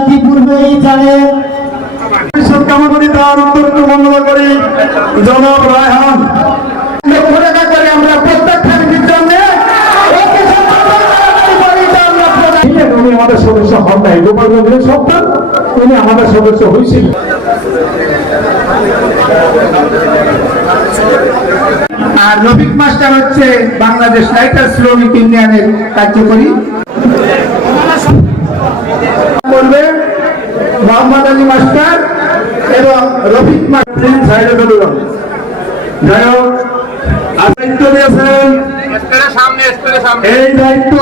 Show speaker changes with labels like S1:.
S1: ইতিপূর্বেই জানেন
S2: তার করি। জনাব রায়হান। আমাদের সদস্য হন নাই। গোপালগঞ্জের সন্তান উনি আমাদের সদস্য হয়েছিল। আর রফিক মাস্টার হচ্ছে বাংলাদেশ রাইটার শ্রমিক ইউনিয়নের কার্যকরী। মোহাম্মদ আলী মাস্টার এবং রফিক মাস্টার সাইডে যাই হোক দায়িত্ব দিয়েছেন? এই দায়িত্ব